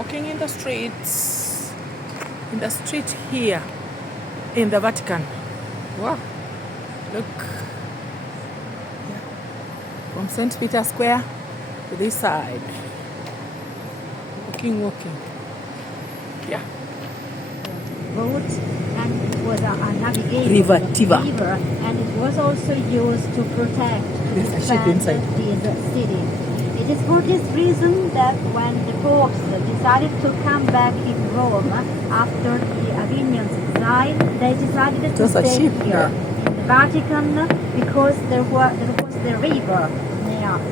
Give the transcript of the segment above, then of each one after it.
walking in the street here in the Vatican. Wow, look, yeah. From St. Peter's Square to this side, walking, yeah. Boat, and it was a navigable River, and it was also used to protect There's a ship inside. this city. It is for this reason that when the popes decided to come back in Rome after the Avignon exile, they decided to stay here in the Vatican because there was the river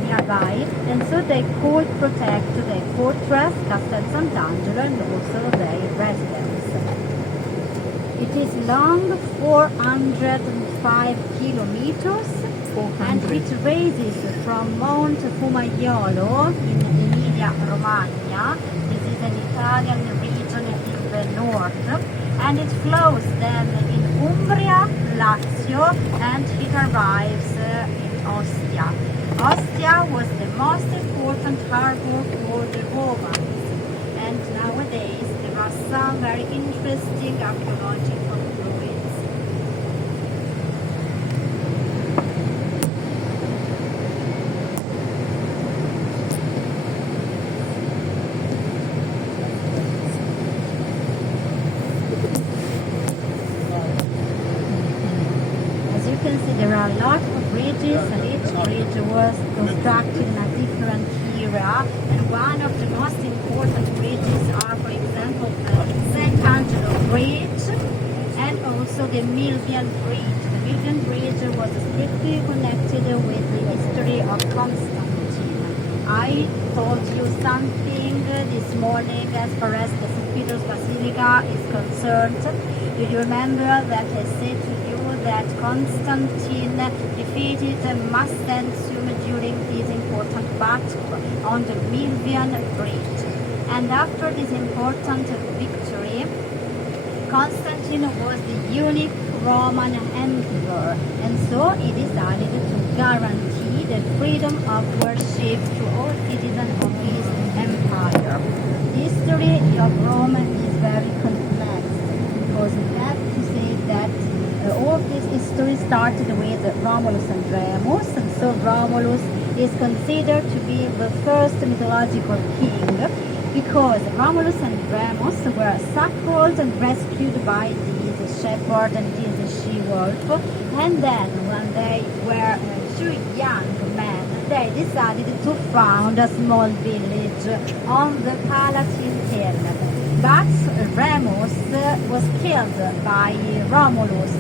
nearby, and so they could protect the fortress Castel Sant'Angelo and also their residence. It is long 405 kilometers, and it raises from Mount Fumaiolo in Emilia-Romagna. This is an Italian region in the north, and it flows then in Umbria, Lazio, and it arrives in Ostia. Ostia was the most important harbor for the Romans, and nowadays there are some very interesting archaeological ruins. As you can see, there are a lot of bridges, and each bridge was constructed in a different era, and one of the most important bridges are, for example, the St. Angelo Bridge and also the Milvian Bridge. The Milvian Bridge was strictly connected with the history of Constantine. I told you something this morning as far as the St. Peter's Basilica is concerned. Do you remember that I said to you that Constantine defeated Mastensium during this important battle on the Milvian Bridge? And after this important victory, Constantine was the unique Roman emperor, and so he decided to guarantee the freedom of worship to all citizens of his empire. The history of Rome is very complex, because we have to say that all this history started with Romulus and Remus, and so Romulus is considered to be the first mythological king, because Romulus and Remus were suckled and rescued by this shepherd and this she-wolf, and then when they were two young men, they decided to found a small village on the Palatine Hill. But Remus was killed by Romulus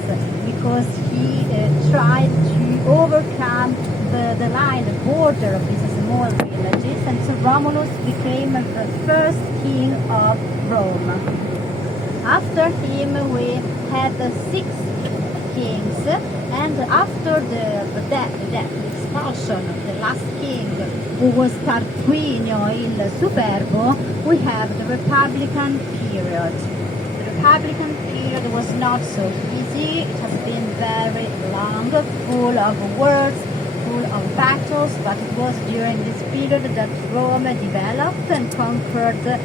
because he tried to overcome the line, the border of these small villages, and so Romulus became the first king of Rome. After him we had 6 kings, and after the expulsion of the last king, who was Tarquinio il Superbo, we have the Republican period. The Republican period was not so easy. It has been very long, full of wars, full of battles, but it was during this period that Rome developed and conquered the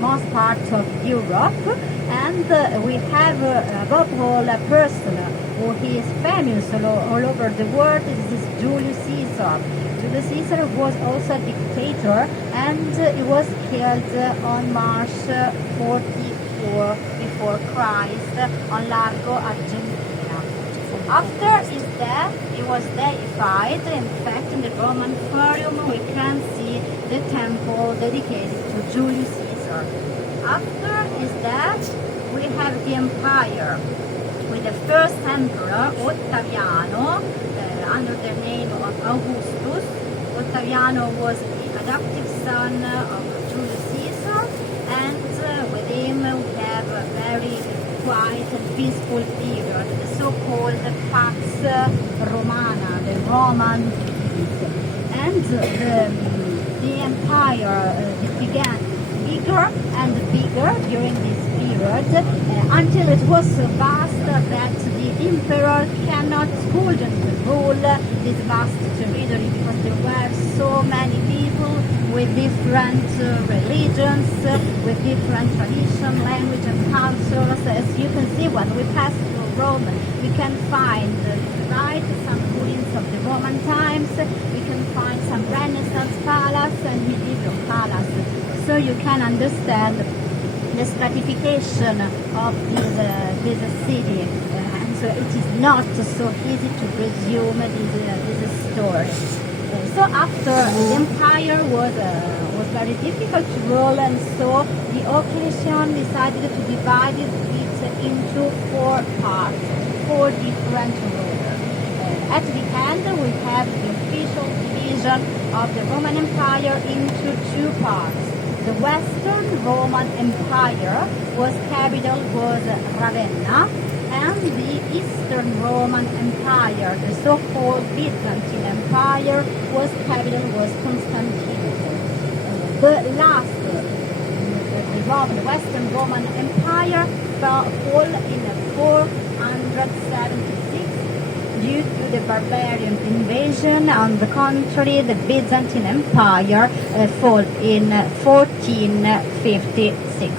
most part of Europe. And we have, above all, a person who is famous all over the world. This is Julius Caesar. Julius Caesar was also a dictator, and he was killed on March 44 before Christ on Largo Argentina. After his death, he was deified. In fact, in the Roman Forum we can see the temple dedicated to Julius Caesar. After his death, we have the empire with the first emperor, Ottaviano, under the name of Augustus. Ottaviano was the adoptive son of Julius Caesar, and with him we have a very quiet and peaceful period, the so-called Pax Romana, the Roman peace. And the empire began bigger and bigger during this period, until it was so vast that the emperor cannot couldn't rule this vast territory, because there were so many people with different religions, with different tradition, language and cultures. As you can see, when we pass through Rome, we can find right some ruins of the Roman times, we can find some Renaissance palace and medieval palace. So you can understand the stratification of this city. And so it is not so easy to resume this story. So after the empire was very difficult to rule, and so Diocletian decided to divide it into 4 parts, 4 different rulers. At the end, we have the official division of the Roman Empire into 2 parts. The Western Roman Empire capital was Ravenna, and the Eastern Roman Empire, the so-called Byzantine Empire, capital was Constantinople. The Western Roman Empire fell in 476 due to the barbarian invasion. On the contrary, the Byzantine Empire fell in 1456.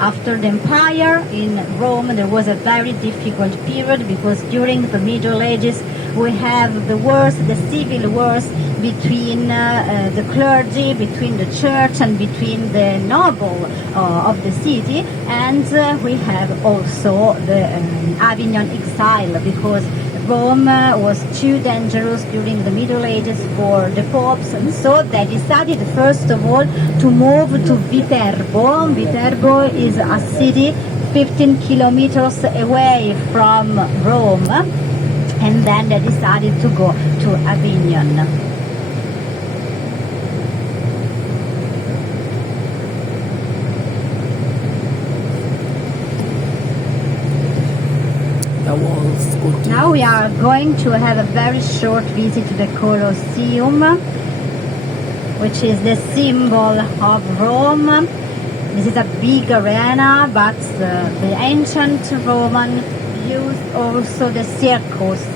After the empire in Rome, there was a very difficult period, because during the Middle Ages we have the civil wars between the clergy, between the church and between the noble of the city, and we have also the Avignon exile, because Rome was too dangerous during the Middle Ages for the popes, and so they decided first of all to move to Viterbo. Viterbo is a city 15 kilometers away from Rome, and then they decided to go to Avignon. Now we are going to have a very short visit to the Colosseum, which is the symbol of Rome. This is a big arena, but the ancient Roman used also the Circus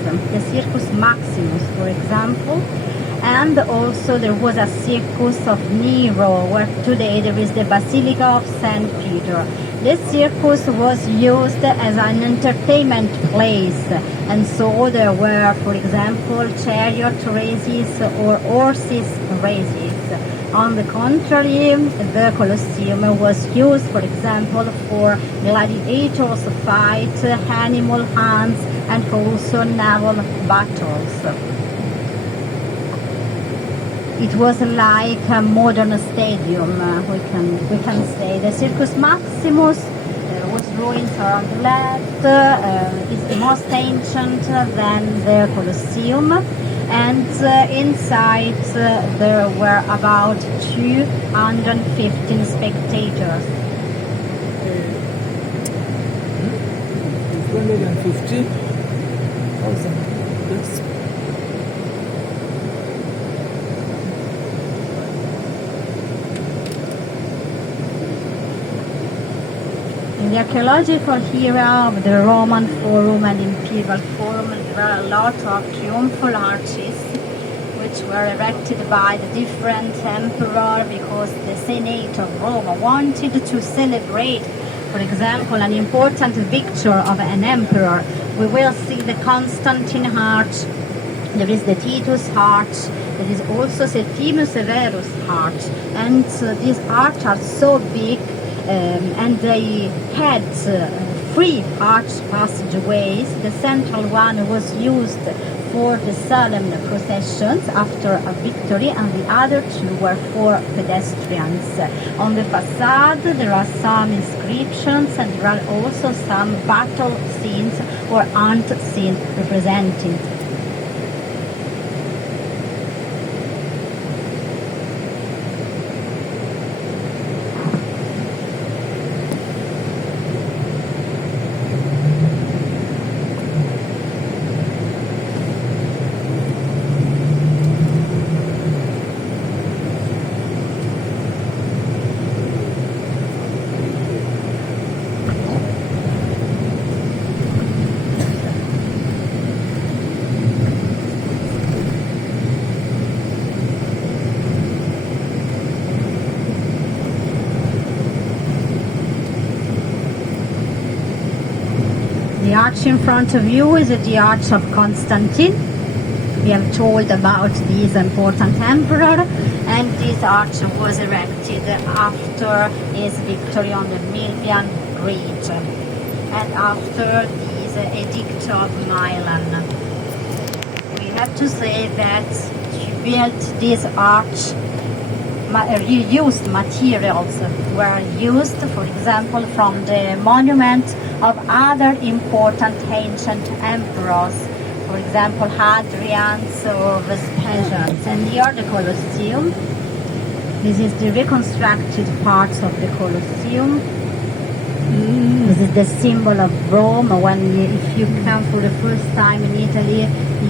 Maximus, for example, and also there was a Circus of Nero, where today there is the Basilica of St. Peter. This circus was used as an entertainment place, and so there were, for example, chariot races or horses races. On the contrary, the Colosseum was used, for example, for gladiators fight, animal hunts, and also naval battles. It was like a modern stadium, we can say. The Circus Maximus was ruins are on the left, is the most ancient than the Colosseum, and inside there were about 215 spectators. 250,000. In the archaeological era of the Roman Forum and Imperial Forum, there are a lot of triumphal arches which were erected by the different emperors, because the Senate of Rome wanted to celebrate, for example, an important victory of an emperor. We will see the Constantine arch, there is the Titus arch, there is also Septimius Severus arch, and these arches are so big, and they had 3 arch passageways. The central one was used for the solemn processions after a victory, and the other 2 were for pedestrians. On the facade there are some inscriptions, and there are also some battle scenes or ant scenes representing. arch in front of you is the Arch of Constantine. We have told about this important emperor, and this arch was erected after his victory on the Milvian region and after this Edict of Milan. We have to say that she built this arch. Reused materials were used, for example, from the monument of other important ancient emperors, for example, Hadrian's or Vespasian's. And here the Colosseum. This is the reconstructed parts of the Colosseum. This is the symbol of Rome. If you come for the first time in Italy,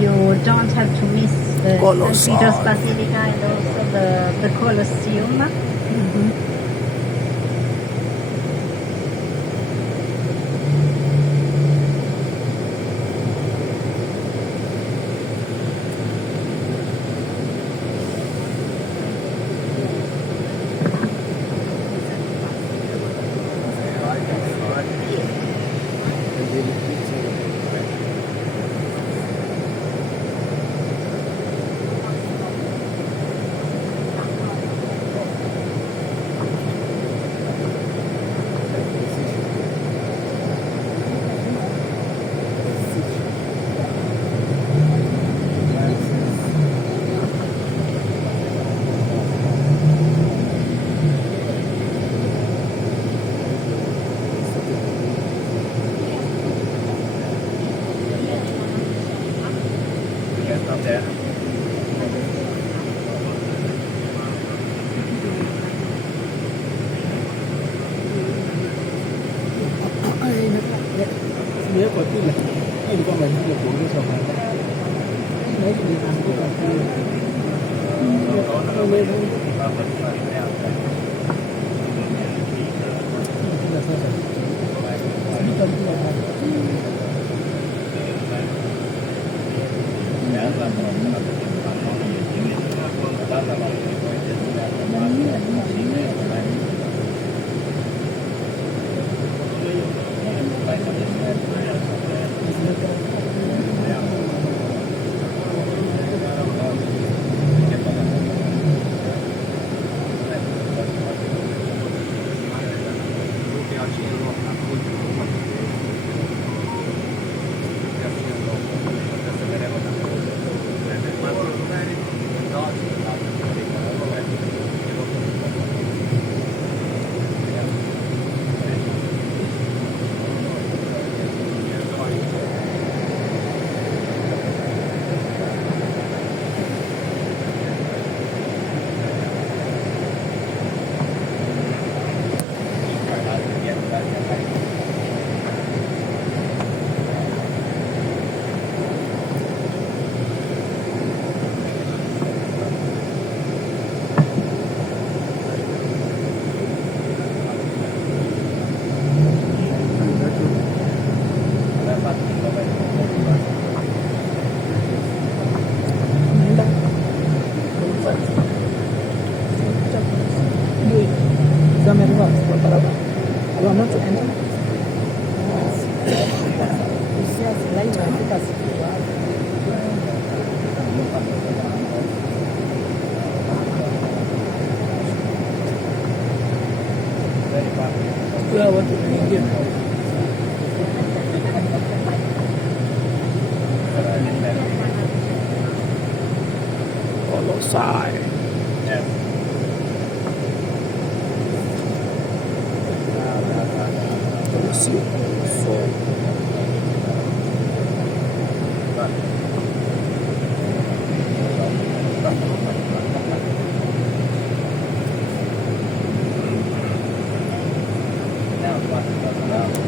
you don't have to miss the St. Peter's Basilica and also the Colosseum. Colosseum.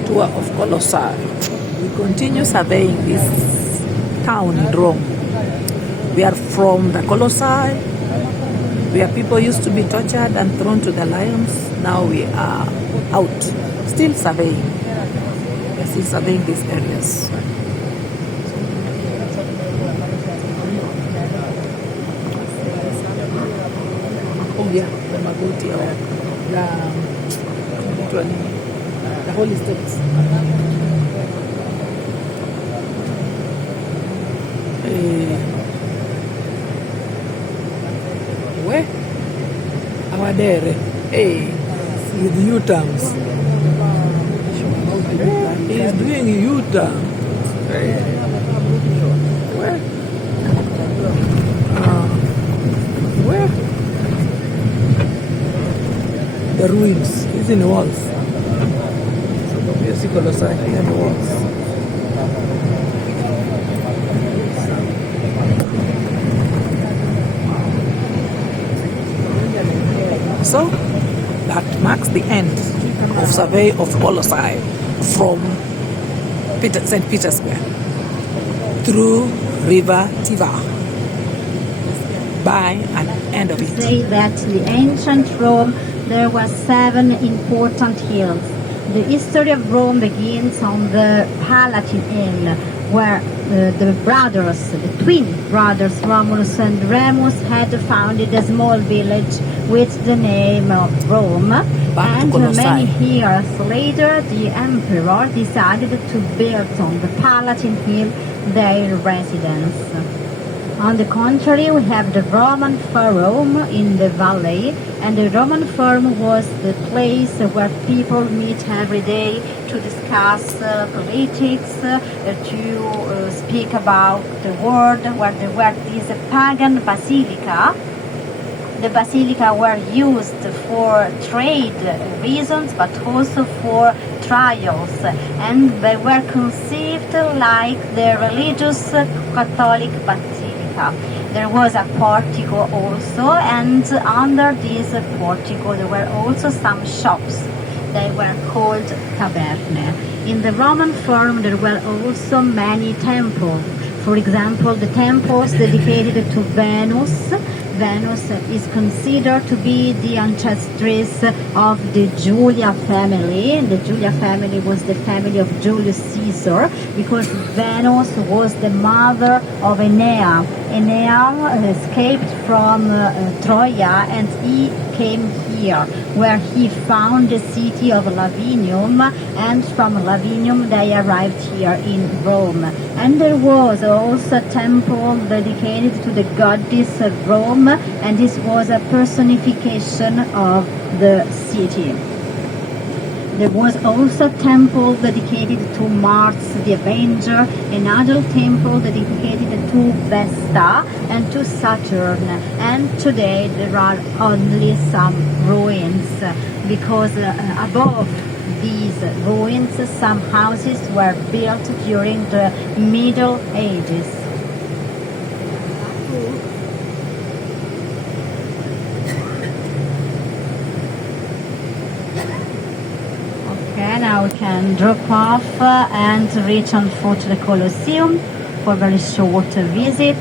Tour of Colosseum. We continue surveying this town in Rome. We are from the Colosseum, where people used to be tortured and thrown to the lions. Now we are out, still surveying. We're still surveying these areas. Oh yeah, the Magoti, the Holy States. Where? Our there. Hey, with U-turns. He's doing U-turn. Hey. Where? Where? The ruins. It's in the walls. So you see Colosseum here in the walls. So that marks the end of survey of Colosseum from St. Peter's Square through River Tiber by an end of it. Say that in the ancient Rome there were 7 important hills. The history of Rome begins on the Palatine Hill, where the brothers, the twin brothers Romulus and Remus, had founded a small village with the name of Rome. And many years later, the emperor decided to build on the Palatine Hill their residence. On the contrary, we have the Roman Forum in the valley, and the Roman Forum was the place where people meet every day to discuss politics, to speak about the world, where there were these pagan basilica. The basilica were used for trade reasons, but also for trials, and they were conceived like the religious Catholic basilica. There was a portico also, and under this portico there were also some shops. They were called taverne. In the Roman Forum there were also many temples. For example, the temples dedicated to Venus. Venus is considered to be the ancestress of the Julia family. The Julia family was the family of Julius Caesar, because Venus was the mother of Aeneas. Aeneas escaped from Troya, and he came here, where he found the city of Lavinium, and from Lavinium they arrived here in Rome. And there was also a temple dedicated to the goddess of Rome, and this was a personification of the city. There was also a temple dedicated to Mars the Avenger, another temple dedicated to Vesta and to Saturn. And today there are only some ruins, because above these ruins some houses were built during the Middle Ages. Now we can drop off and return for to the Colosseum for a very short visit.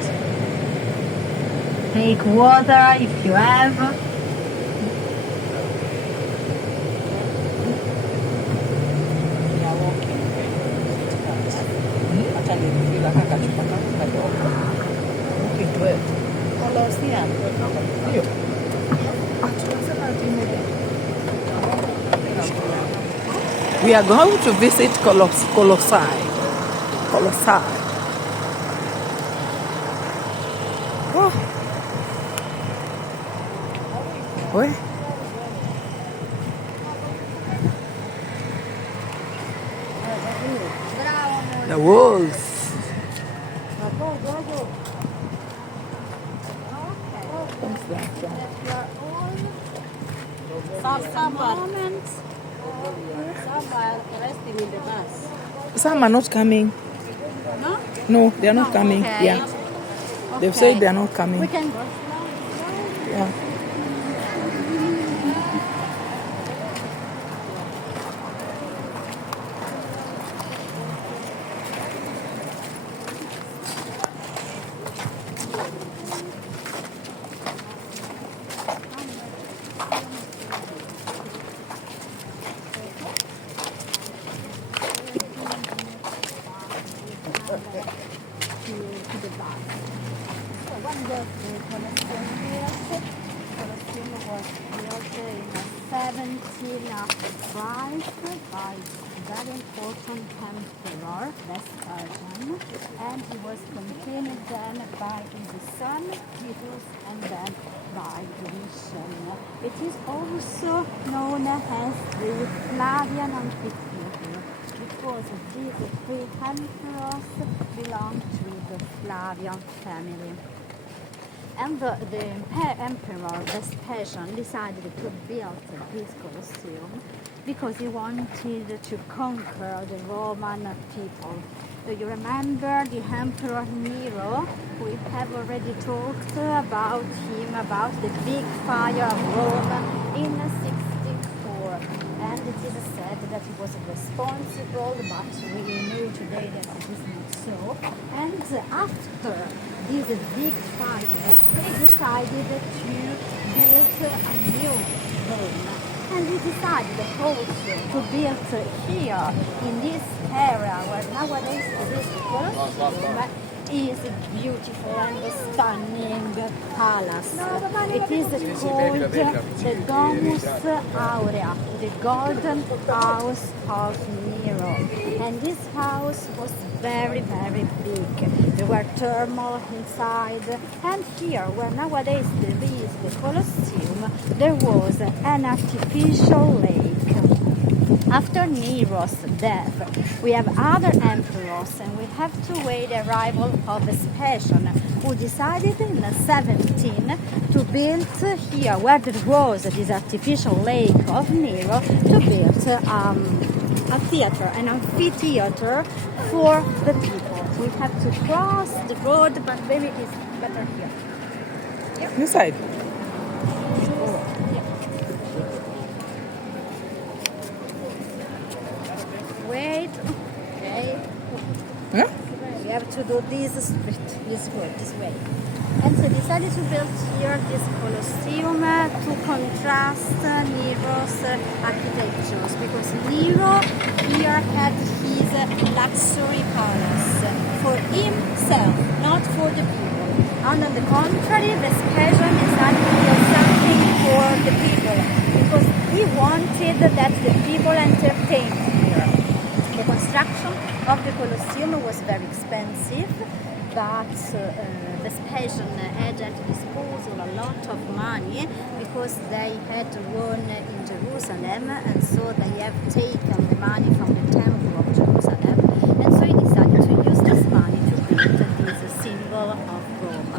Take water if you have. Colosseum. We are going to visit Colossae. Oh. Where? The walls. Some are resting in the bus. Some are not coming. No? No, they are not coming. Okay. Yeah. They've said they are not coming. We can go. Yeah. To the bus. So one goes to Colosseum here. Colosseum was built in 1705 by very important Emperor Vespasian, and he was continued then by his son Titus and then by Domitian. It is also known as the Flavian Amphitheater because these three emperors belonged to the Flavian family. And the Emperor Vespasian decided to build this Colosseum because he wanted to conquer the Roman people. Do you remember the Emperor Nero? We have already talked about him, about the big fire of Rome in 64. And it is said that he was responsible, but we know today that it is not so. And after this big fire, he decided to build a new Rome. And he decided also to build here, in this area where nowadays this Colosseum is beautiful and stunning palace. It is called the Domus Aurea, the golden house of Nero. And this house was very, very big. There were turmoil inside. And here, where nowadays there is the Colosseum, there was an artificial lake. After Nero's death, we have other emperors, and we have to wait the arrival of Vespasian, who decided in 17 to build here, where there was this artificial lake of Nero, to build a theater, an amphitheater for the people. We have to cross the road, but maybe it's better here. Yep. This side. Wait. Okay. Huh? We have to do this street, this way. And so decided to build here this Colosseum to contrast Nero's architectures, because Nero here had his luxury palace for himself, not for the people. And on the contrary, Vespasian decided to build something for the people, because he wanted that the people entertained here. The construction of the Colosseum was very expensive, but Vespasian had at disposal a lot of money because they had won in Jerusalem, and so they have taken the money from the Temple of Jerusalem, and so he decided to use this money to build this symbol of Rome.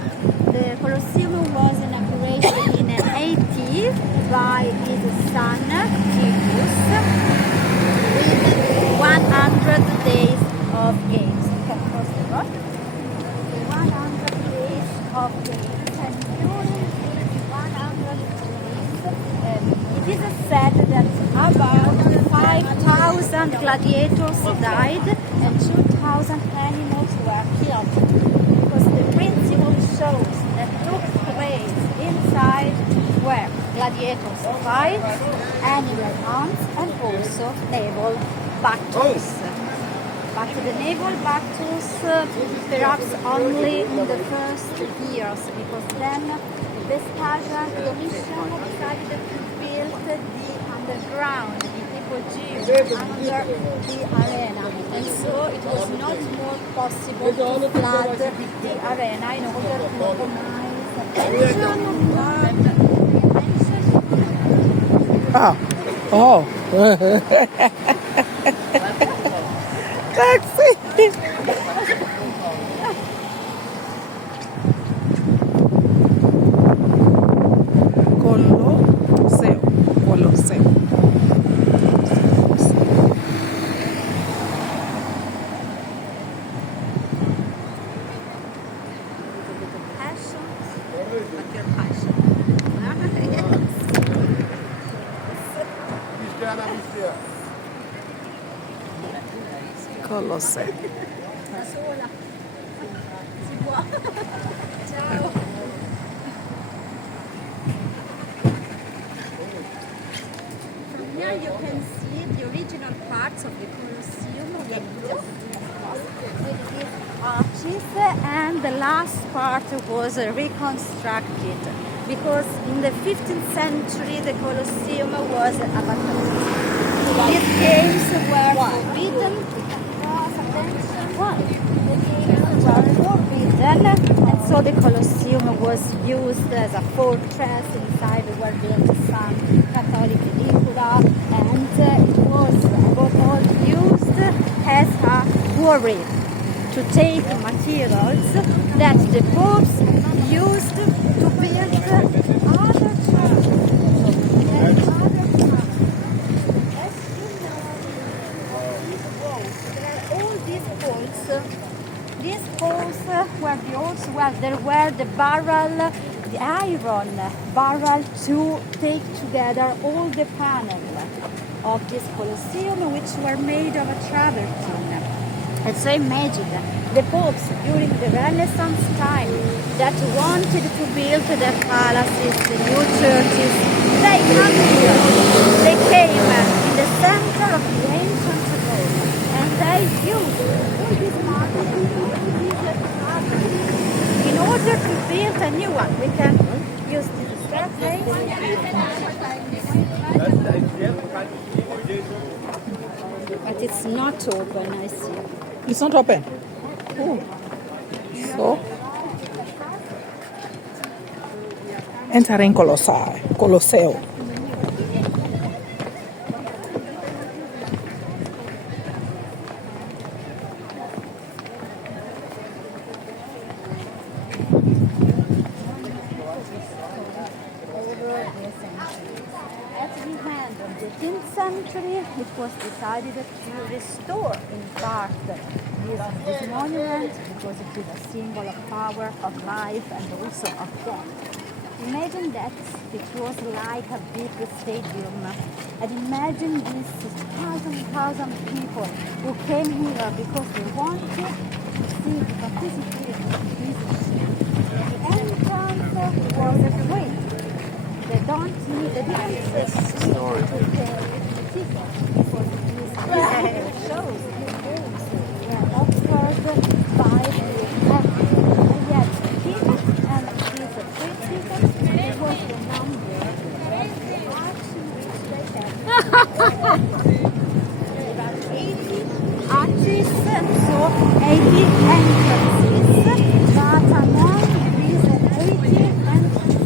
The Colosseum was inaugurated in 80 by his son Titus with 100 days of games. You can cross the road. 100 days of games, and during these 100 days, it is said that about 5,000 gladiators died and 2,000 animals were killed, because the principal shows that took place inside were gladiators fights, animal hunts, and also naval battles. But the naval battles perhaps only in the first years, because then Vespasian, Domitian decided to build the underground, the people under the arena, and so it was not more possible to flood the arena in order to organize attention. Oh. Taxi. Colosseo. Passion, but your passion. Colosseo. Sola. Si può. Ciao. From here you can see the original parts of the Colosseum with these arches, and the last part was reconstructed, because in the 15th century the Colosseum was abandoned. These games were forbidden. Why? The games were forbidden, and so the Colosseum was used as a fortress. Inside were built some Catholic Emperor, and it was above all used as a quarry to take materials that the popes used to build other churches. As you know, these walls, there are all these holes. These holes were the holes where there were the barrel, the iron barrel to take together all the panels of this Colosseum, which were made of a travertine. And so imagine the popes during the Renaissance time that wanted to build the palaces, the new churches. They come here. They came in the center of the ancient Rome, and they used all these marbles in order to build a new one. We can use this staircase. But it's not open, I see. It's not open. Oh. So, entering Colosseo. At the end of the 10th century, it was decided to restore, in part, this monument because it is a symbol of power, of life, and also of death. Imagine that it was like a big stadium, and imagine these thousand people who came here because they wanted to see, to participate in this. The entrance was free. They didn't story to pay the ticket because these shows, these games were offered by the emperor. And yet the ticket and these free tickets, it was the number of the action which they had. There are 80 arches, so 80 entrances, but among these 80 entrances,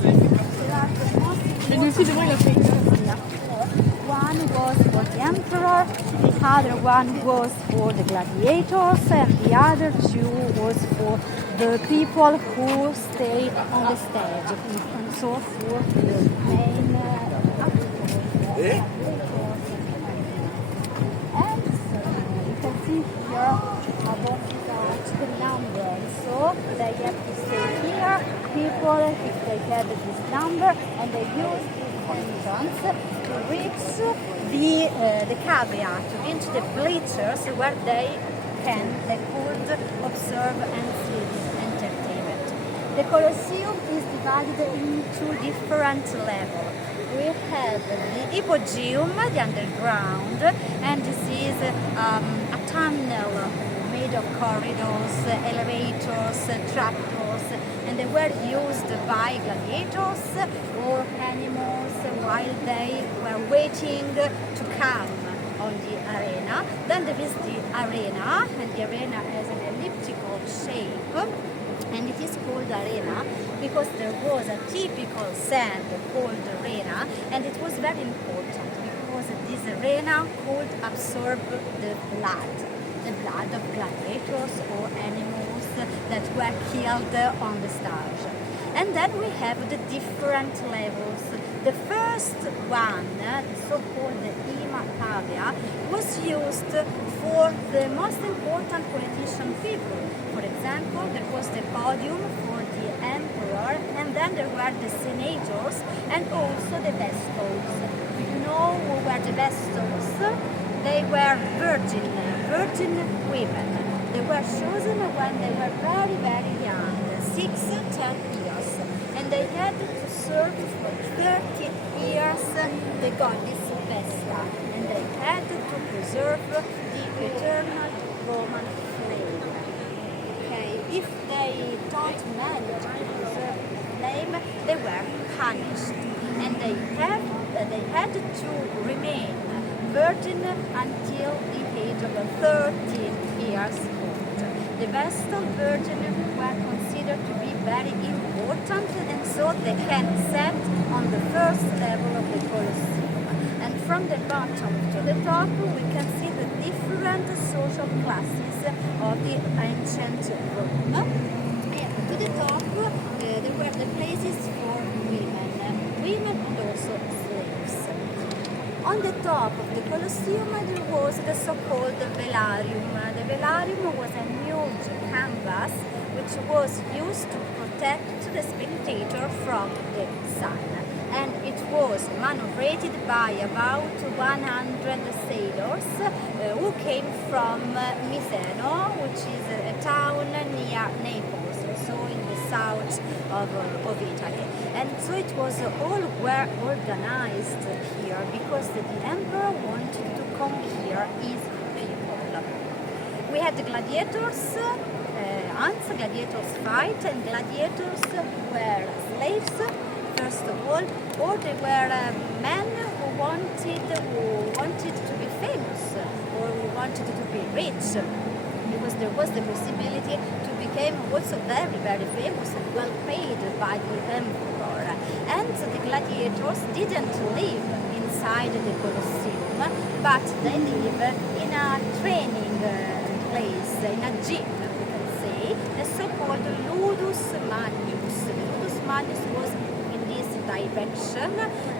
one was for the emperor, the other one was for the gladiators, and the other two was for the people who stay on the stage, and so for the main actors. And you can see here above the number, so they have to stay here. People, if they have this number, and they use this entrance to reach the cavea, to reach the bleachers where they could observe and see this entertainment. The Colosseum is divided into different levels. We have the Hypogeum, the underground, and this is a tunnel made of corridors, elevators, trapdoors, and they were used by gladiators or animals while they were waiting to come on the arena. Then there is the arena, and the arena has an elliptical shape, and it is called arena because there was a typical sand called arena, and it was very important because this arena could absorb the blood of gladiators or animals that were killed on the stage. And then we have the different levels. The first one, the so-called Ima Cavea, was used for the most important politician figure. For example, there was the podium for the emperor, and then there were the senators and also the vestos. Do you know who were the vestos? They were virgin women. They were chosen when they were very, very young, 6-10 years. And they had to serve for 30 years the goddess Vesta. And they had to preserve the eternal Roman flame. Okay, if they don't manage to preserve the flame, they were punished. And they had to remain virgin until the age of 13 years old. The Vestal Virgin were considered to be very important, and so they can set on the first level of the Colosseum. And from the bottom to the top, we can see the different social classes of the ancient Rome. And to the top, there were the places for women and also slaves. On the top of the Colosseum, there was the so-called velarium. The velarium was a huge canvas which was used to protect the spectator from the sun. And it was maneuvered by about 100 sailors who came from Miseno, which is a town near Naples, so in the south of Italy. And so it was all well organized here because the emperor wanted to conquer his people. We had the gladiators, gladiators fight, and gladiators were slaves. First of all, or they were men who wanted to be famous or who wanted to be rich, because there was the possibility to become also very, very famous and well paid by the emperor. And the gladiators didn't live inside the Colosseum, but they live in a training place, in a gym, we can say, a so-called ludus magnus. The ludus magnus was direction,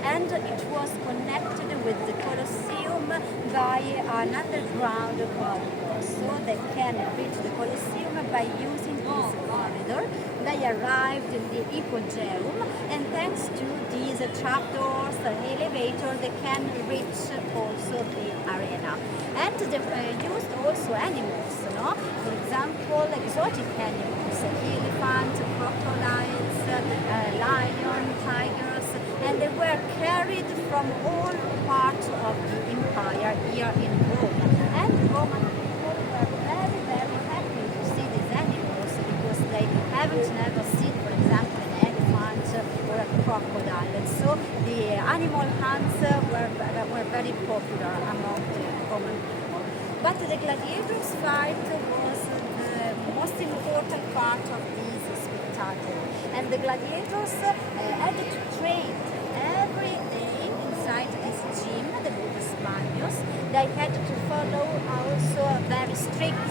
and it was connected with the Colosseum by an underground corridor, so they can reach the Colosseum by using this corridor. They arrived in the Ippogeum, and thanks to these trapdoors, the elevator, they can reach also the arena. And they used also animals, no? For example, exotic animals, elephants, crocodiles, lion, tigers, and they were carried from all parts of the empire here in Rome. And Roman people were very, very happy to see these animals because they haven't never seen, for example, an elephant or a crocodile. And so the animal hunts were very popular among the Roman people. But the gladiators fight was the most important part of these spectacle. And the gladiators had to train every day inside this gym, the Ludus Magnus. They had to follow also a very strict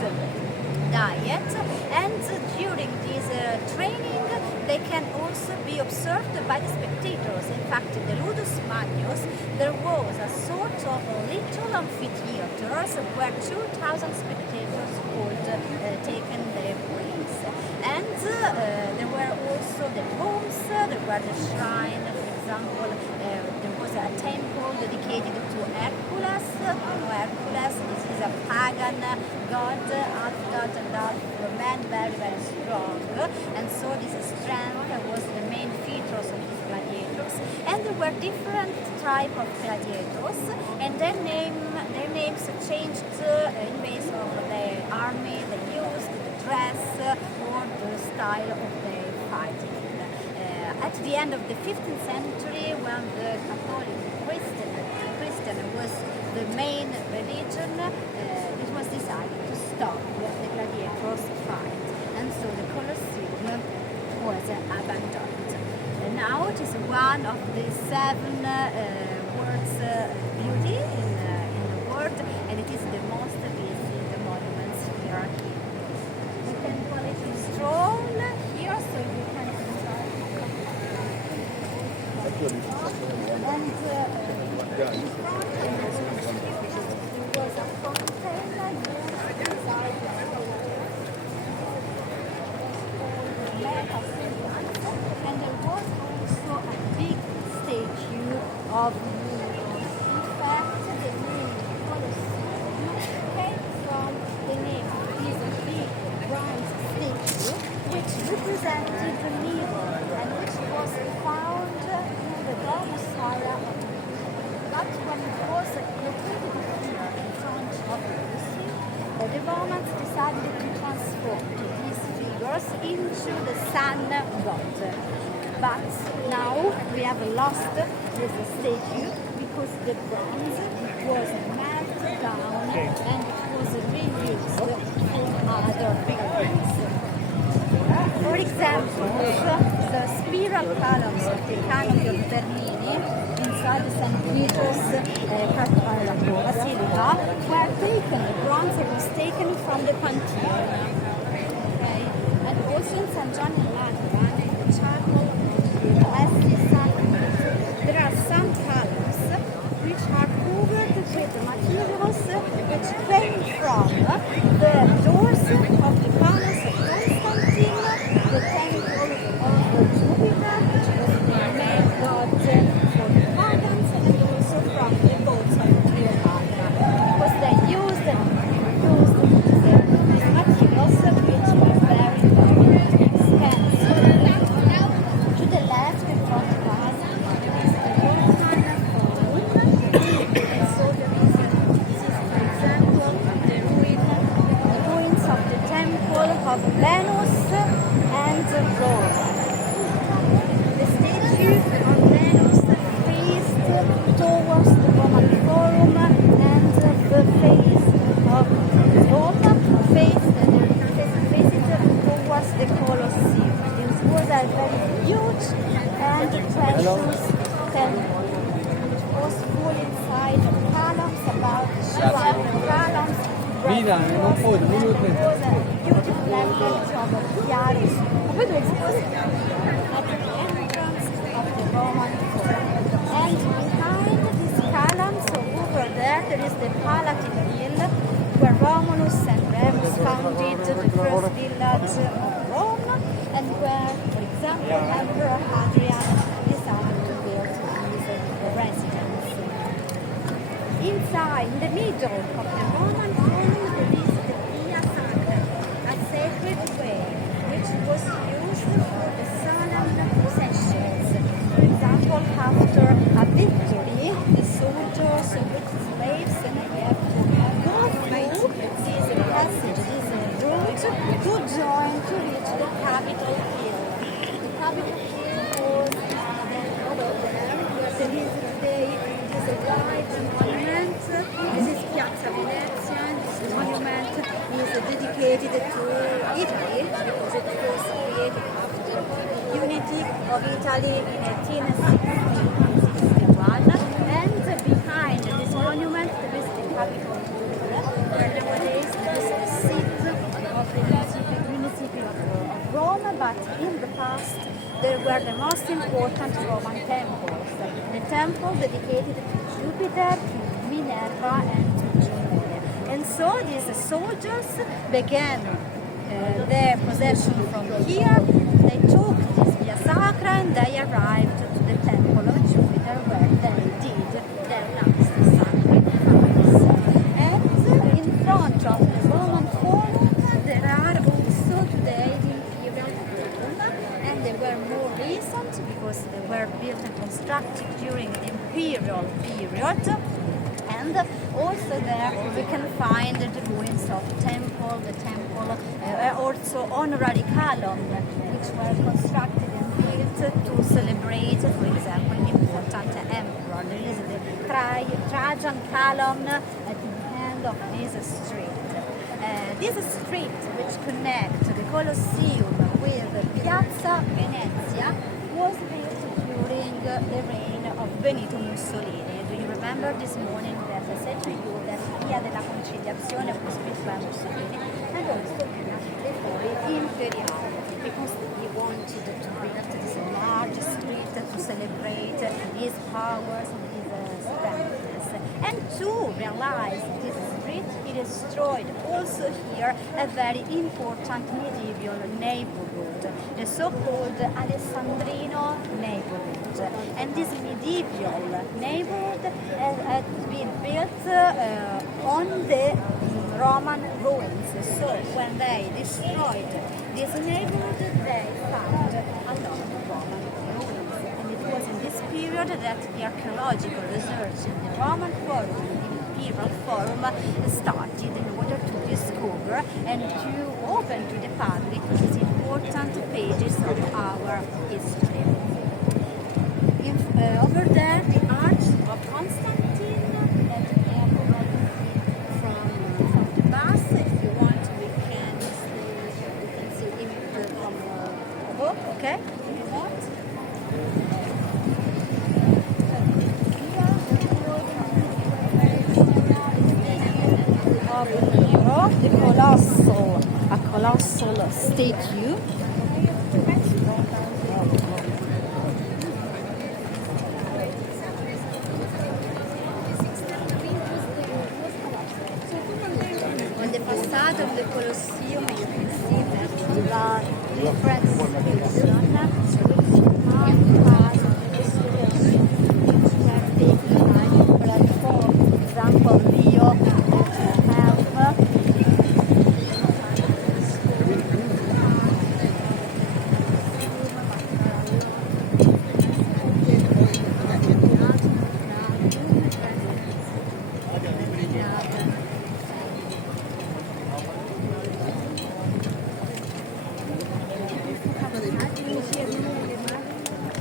diet, and during this training they can also be observed by the spectators. In fact, in the Ludus Magnus there was a sort of little amphitheater where 2,000 spectators could taken their place. And there were also the rooms, there were the shrine, for example, there was a temple dedicated to Hercules. Hercules, this is a pagan god, half god and half man, very, very strong. And so this strength was the main features of these gladiators. And there were different type of gladiators, and their names changed in base of the army they used, the dress, or the style of their fighting. At the end of the 15th century, when the Catholic Christian was the main religion, it was decided to stop the gladiators fight, and so the Colosseum was abandoned. And now it is one of the 7 world's beauty in the world, and it is the most visited monuments here. We can do a little stroll here, so you can enjoy. And in front of the Colosseum, there was a fountain inside the and there was also a big statue of Nero. In fact, the name Colosseum came from the name of this big bronze statue which represented Nero and which was found in the Domus area of Nero. But when it was located here in front of the Colosseum, the Romans decided to transform these figures into the sun god. But now we have lost this statue. We because the bronze was melted down and it was reused for other buildings. For example, the spiral columns of the Canopy of Bernini inside the St. Peter's Basilica were taken, the bronze was taken from the Pantheon. Okay? And also in St. John in Lateran, in the chapel of the Sacrament, there are some columns which are covered with materials which came from the doors of the palace of Constantine, the temple of Jupiter, which was the main god for the pagans, and also from the gods of Cleopatra, because they used these materials which were very, very expensive. To the left in front of us is the Roman Forum. So there is, this is for example the ruins of the temple of Venus and Rome. The statue of Venus faced towards the Roman Forum, and the face of Rome faced towards the Colosseum. This was a very huge and precious temple, which was full inside of columns, about 200 columns. It was a beautiful element of Titus. It was at the entrance of the Roman Forum. And behind these columns, over there is the Palatine Hill, where Romulus and Remus founded the first village of Rome, and where, for example, Emperor Hadrian decided to build his residence. Inside, in the middle of the Roman Forum, there is the Via Sacra, a sacred way, which was used for the solemn processions. For example, after a victory, the soldiers with slaves and have to go through this passage, this route, to join to reach the Capitol Hill. The Capitol Hill was over there, where there is today a large monument. This is Piazza Venezia. This monument is dedicated to Italy because it was created after the unity of Italy in 1861. And behind this monument there is the Capitol Hill, where nowadays there is the seat of the municipality of Rome, but in the past there were the most important Roman temples. The temple dedicated to Jupiter, to Minerva, and to Juno. And so these soldiers began their procession from here. They took this Via Sacra and they arrived to the temple of Jupiter, where they did their last sacrifice. And in front of the Roman Forum there are also today the imperial dome, and they were more recent because they were built and constructed during the imperial period. And also there we can find the ruins of the temple, also honorary column, which were constructed and built to celebrate, for example, an important emperor. There is the Trajan column at the end of this street. This street, which connects the Colosseum with Piazza Venezia, was built during the reign of Benito Mussolini. Do you remember this morning that I said to you that Via della Conciliazione was built by Mussolini, and also Via dei Fori Imperiali, because he wanted to build this large street to celebrate his powers and his strength. And to realize this street, he destroyed also here a very important medieval neighborhood, the so-called Alessandrino neighborhood. And this medieval neighborhood had been built on the Roman ruins. So when they destroyed this neighborhood, they found a lot of Roman ruins. And it was in this period that the archaeological research in the Roman Forum, the Imperial Forum, started in order to discover and to open to the public these important pages of our history. Over there, the Arch of Constantine colossal statue. On the facade of the Colosseum, you can see that there are different inscriptions which mark part of the restoration which have taken time. For example, Leo, which have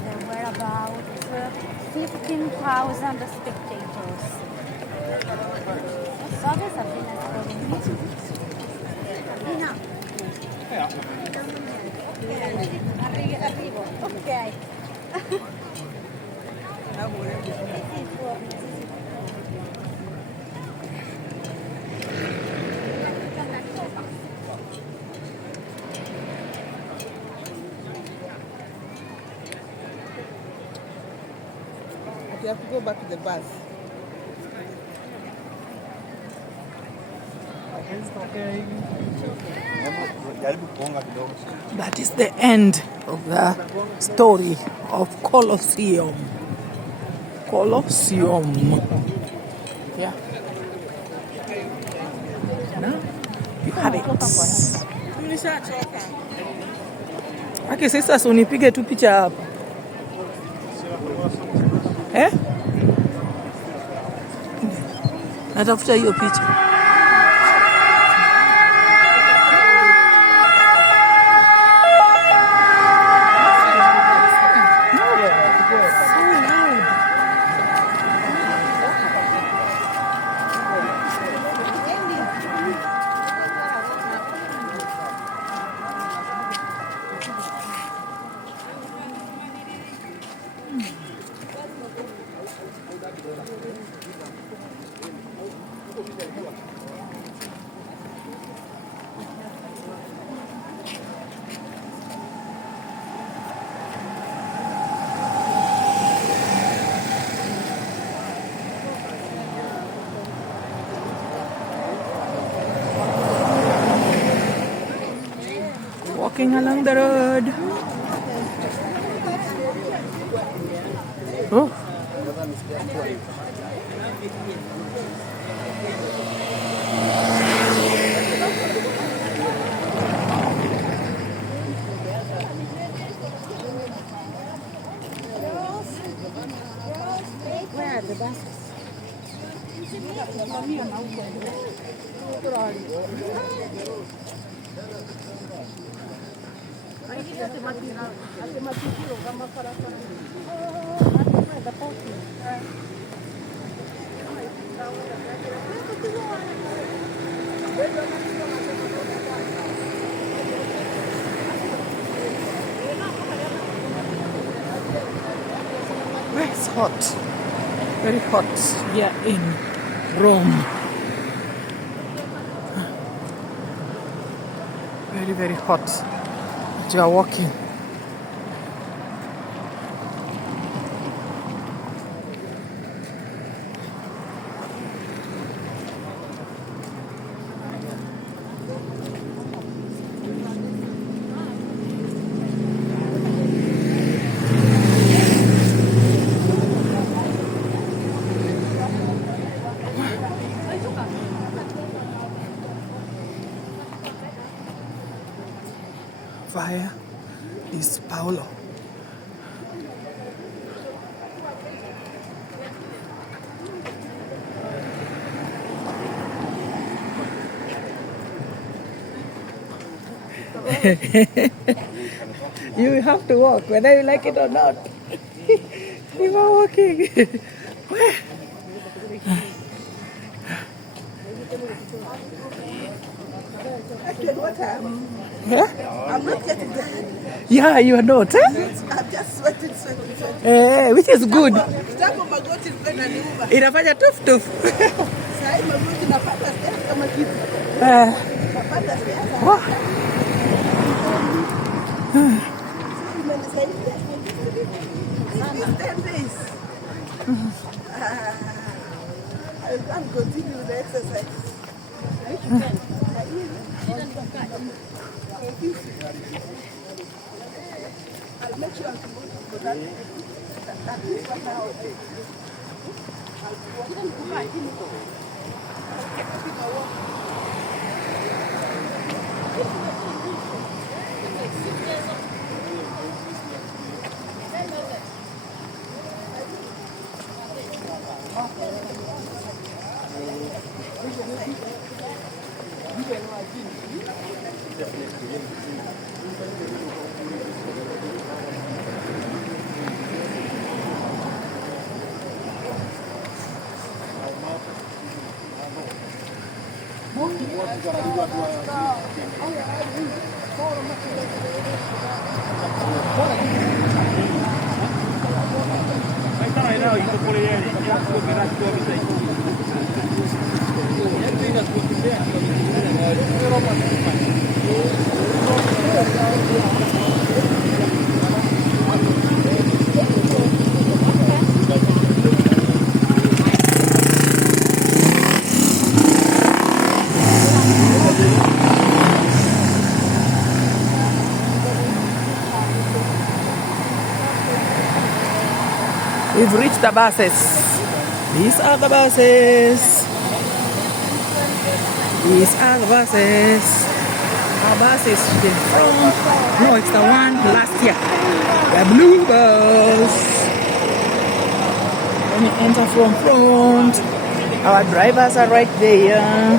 there were about 15,000 spectators. So there's a arrivo. Okay. You have to go back to the bus. That is the end of the story of Colosseum. Colosseum. Yeah. Now you have it. Okay, sasa unipige tu picha hapa. Natafuta hiyo picha. Walking along the road. Oh. Where are the buses? It's hot. Very hot here in Rome. Very, very hot. But you are walking. Via is Paolo. You have to walk, whether you like it or not. You are walking. Where? Yeah? I'm not getting there. Yeah, you are not. I'm just sweating. Which is good. Kitambo magoti ilikuwa inaniuma. Inafanya tuf tuf. Sasa magoti napata stairs kama kitu. Eh. Napata stairs. Wow. I can't continue with the exercise. I'll make sure for that. We've reached the buses. These are the buses. These are the buses. Our bus is the front. No, it's the one last year. The blue bus. When you enter from front, our drivers are right there.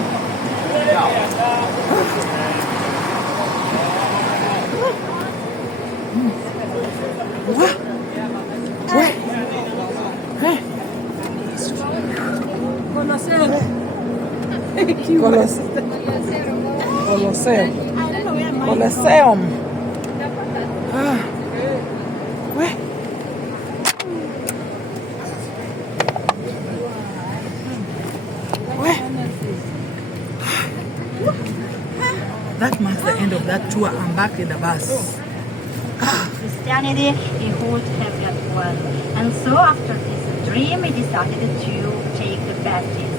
Colosseo. Colosseum. Where? That marks the end of that tour. I'm back in the bus. Christianity, he held heavy at well. And so after this dream, he decided to take the baptism.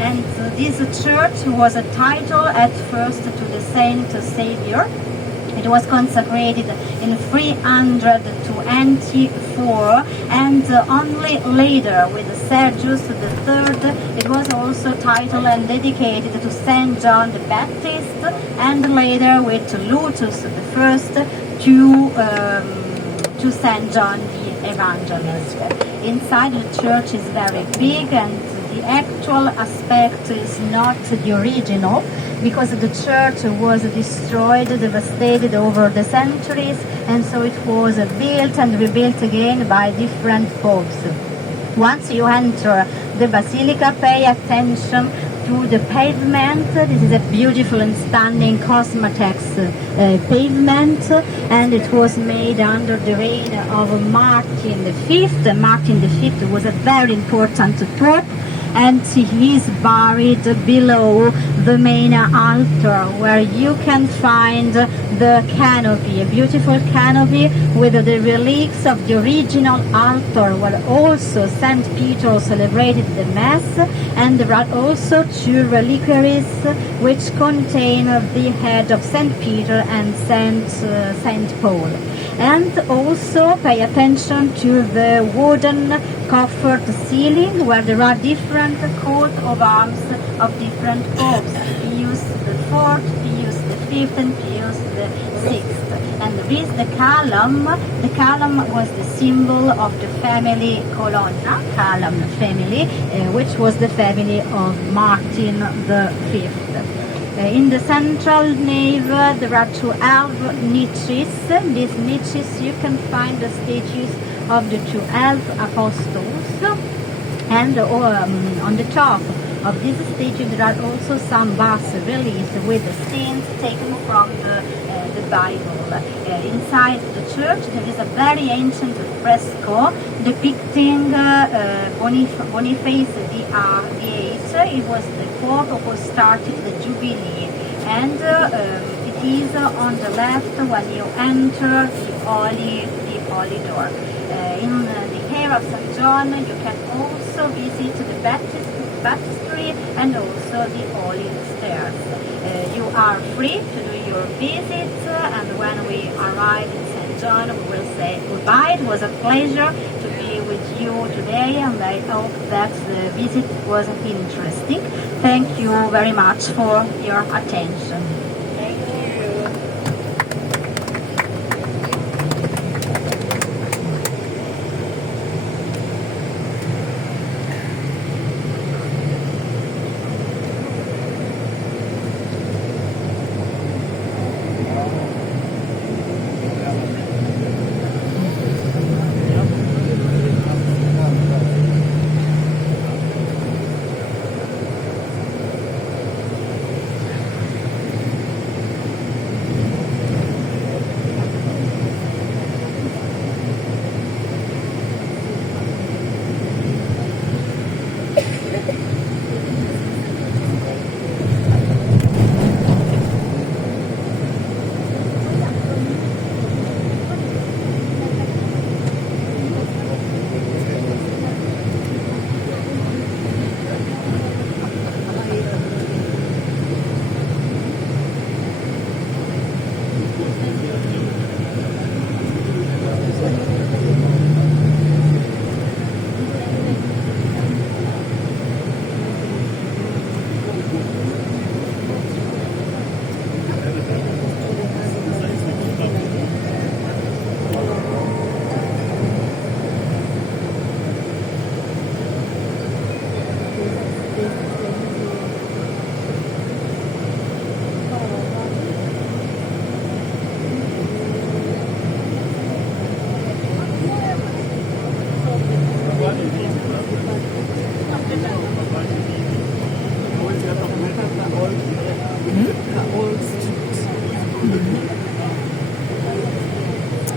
And this church was a title at first to the Saint Savior. It was consecrated in 324, and only later with Sergius III it was also titled and dedicated to Saint John the Baptist, and later with Lutus I to Saint John the Evangelist. Inside the church is very big, and the actual aspect is not the original, because the church was destroyed, devastated over the centuries, and so it was built and rebuilt again by different popes. Once you enter the basilica, pay attention to the pavement. This is a beautiful and stunning cosmotex pavement, and it was made under the reign of Martin V. Martin V was a very important pope, and he is buried below the main altar, where you can find the canopy, a beautiful canopy with the relics of the original altar, where also St. Peter celebrated the Mass, and there are also two reliquaries which contain the head of St. Peter and St. Paul. And also pay attention to the wooden coffered ceiling, where there are different coats of arms of different popes, Pius IV, Pius V, and Pius VI. And there is the column. The column was the symbol of the family Colonna, column family, which was the family of Martin V. In the central nave there are 12 niches. These niches you can find the statues of the 12 apostles, and on the top of this statue there are also some bas-reliefs with the scenes taken from the Bible. Inside the church there is a very ancient fresco depicting Boniface VIII. It was the pope who started the Jubilee, and it is on the left when you enter the holy door. In the hair of St. John, you can also visit the baptistry and also the holy stairs. You are free to do your visits, and when we arrive in St. John, we will say goodbye. It was a pleasure to be with you today, and I hope that the visit was interesting. Thank you very much for your attention.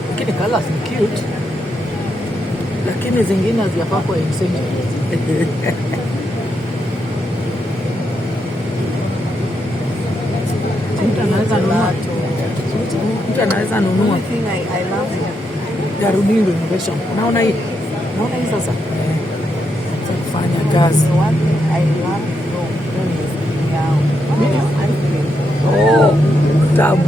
Lakini colors ni cute, lakini zingine hazijafaa kwa essentials. Mtu anaweza nunua Darubini renovation. Naona hii sasa za kufanya kazi. Oh, tamu.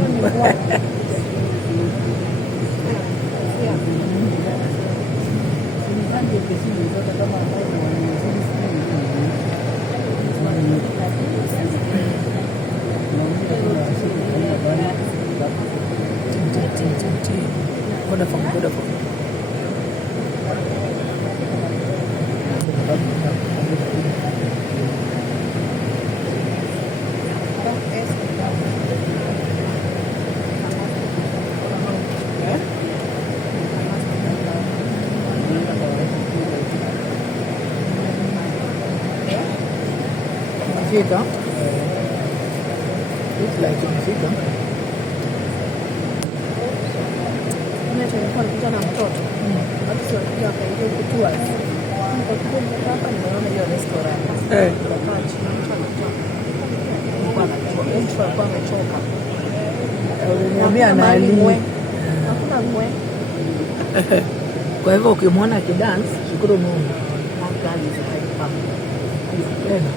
Vodafone. Mfika. It's like mfika. Nilikuwa nikutana na mtoto. Watu sio kuja kaingia kutua. Kwa kidogo hapa nimeona hiyo restaurant. Kwa chini mtu anatoka. Mtu alikuwa amechoka. Uliniambia na alimwe. Hakuna mwe. Kwa hivyo ukimwona akidance, shukuru Mungu. Magari zikaipa. Tena.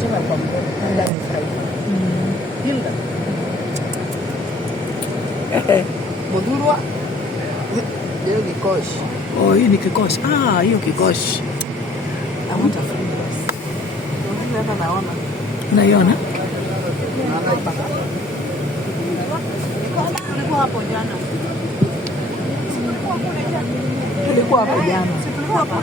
Tuna kwa mkono ndani fraipa. Hilda. Mudurwa. Leo kikoshi. Oh, hii ni kikoshi. Ah, hiyo kikoshi. I want a free bus. Ndio naona. Unaiona? Naona ipaka. Tulikuwa hapo jana. Tulikuwa hapo jana. Tulikuwa hapo.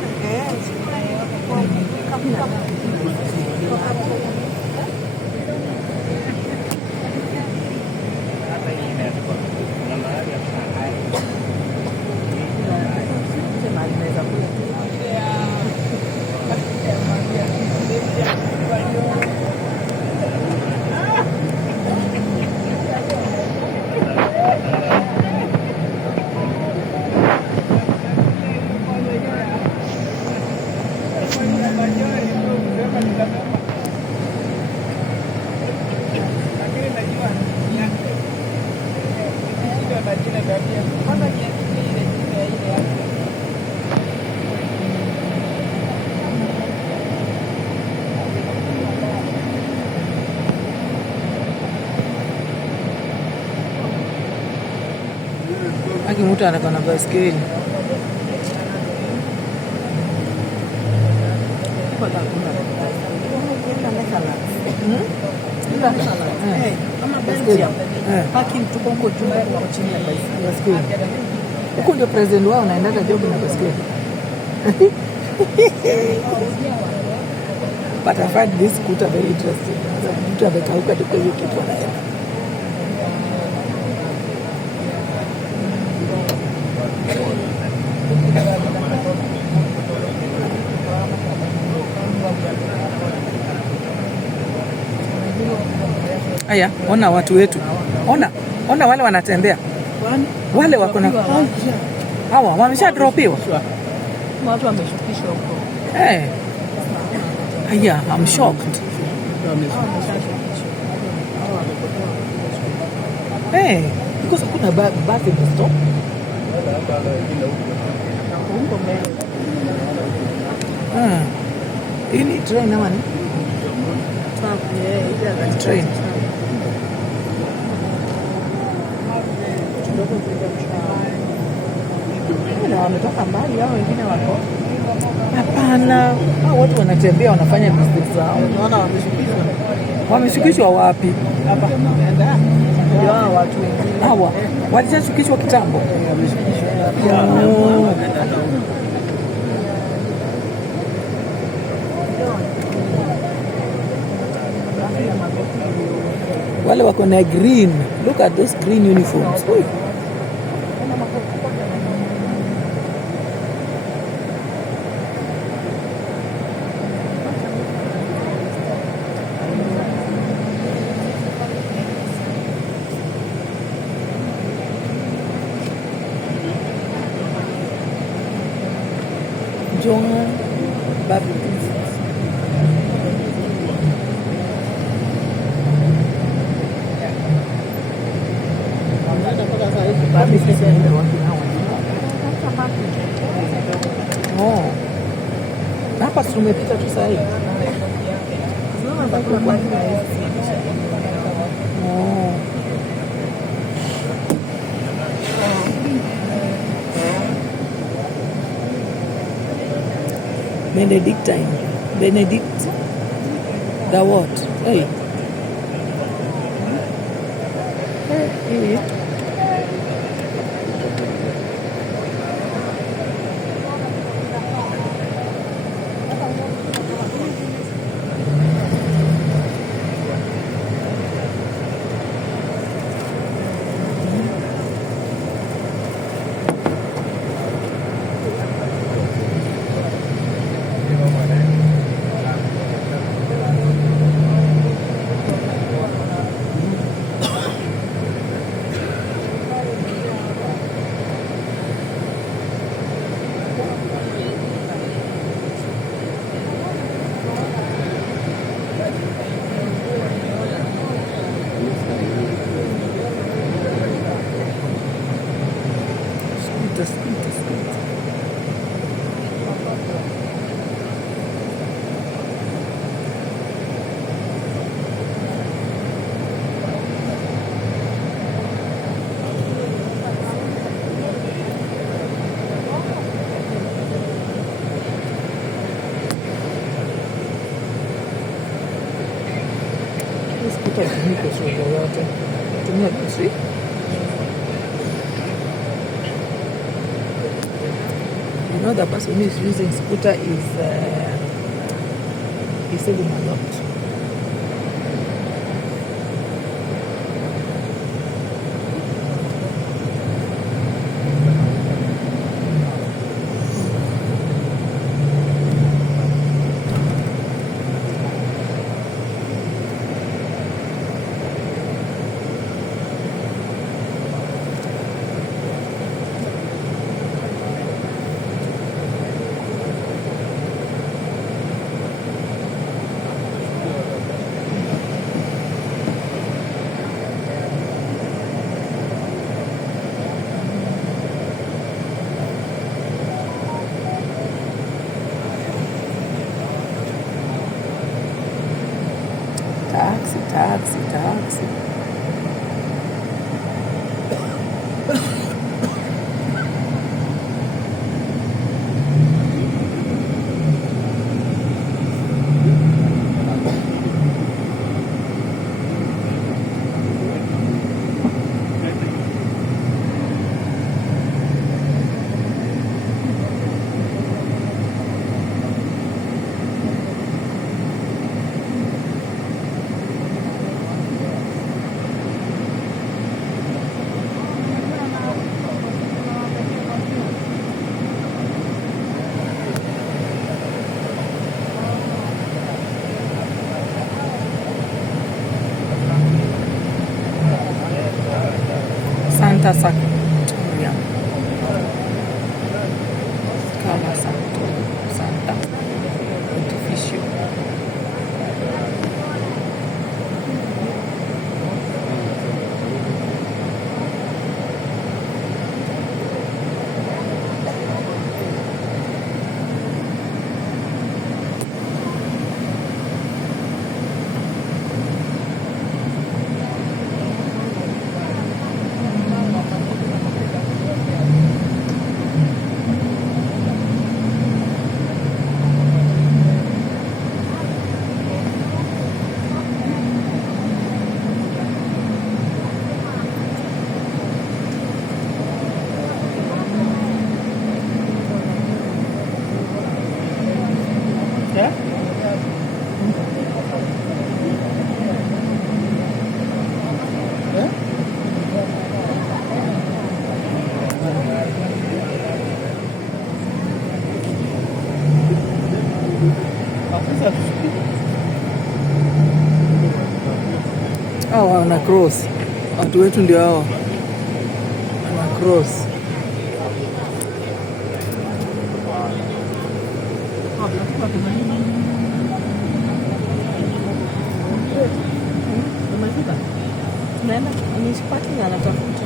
Sitaki mtu anakuwa na baiskeli. Huku ndio president wao anaendaga job na baiskeli. But I find this scooter very interesting. Mtu amekauka tu kwa hiyo kitu anaenda. Aya, ona watu wetu. Ona wale wanatembea. Wale wako na hawa wamesha dropiwa. Watu wameshukishwa huko. Eh. Aya, I'm shocked. Eh, because kuna basi stop. Hii ni train ama ni? Train. Wametoka mbali hao wengine wako. Hapana, hao watu wanatembea wanafanya business zao. Unaona wameshukishwa. Wameshukishwa wapi? Hapa. Ndio hao watu wengine. Hawa walishashukishwa kitambo. Wale wako na green. Look at those green uniforms. Oi. John Baptist. Oh. Hapa tumepita tu sasa hivi. Oh. Benedict. The what? Hey. Hey. You know the person who is using scooter is saving a lot. Taxi. Santa Sanctorum. Cala Sanctorum. Santa Pontificio. Yeah? Oh, wana cross. Watu wetu ndio hao. Wana cross. Naenda nisipati na anatafuta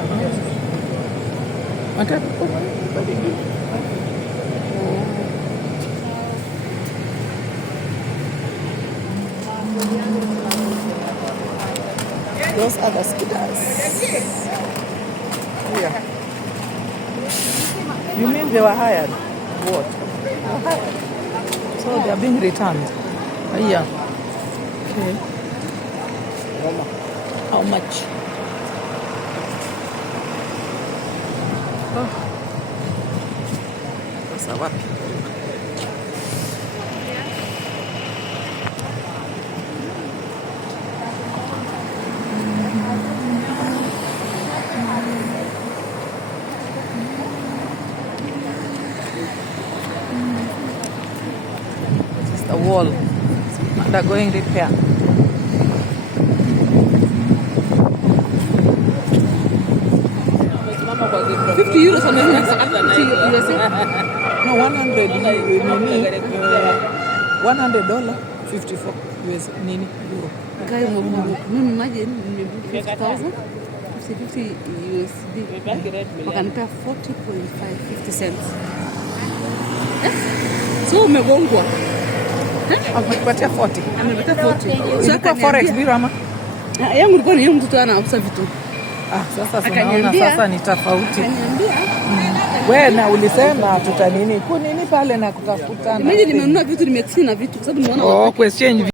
Those are the scooters. Yeah. You mean they were hired? What? They were hired. So they are being returned. Yeah. Okay. How much? Oh. Sasa wapi? This is the wall undergoing repair. €50 or No, 100 $100 54 US nini euro. Guy, imagine 50,000, 50 USD. Wakanipea 40.50 cents. So umegongwa. Amekupatia 40. Amenipatia 40. Ilikuwa forex bila ama? Yangu ilikuwa ni yeye mtoto anauza vitu. Sasa tunaona sasa ni tofauti. Akaniambia, Wewe na ulisema tutanini kunini pale na kutafuta. imagine nimenunua vitu nimeexchange na vitu kwa sababu nimeona exchange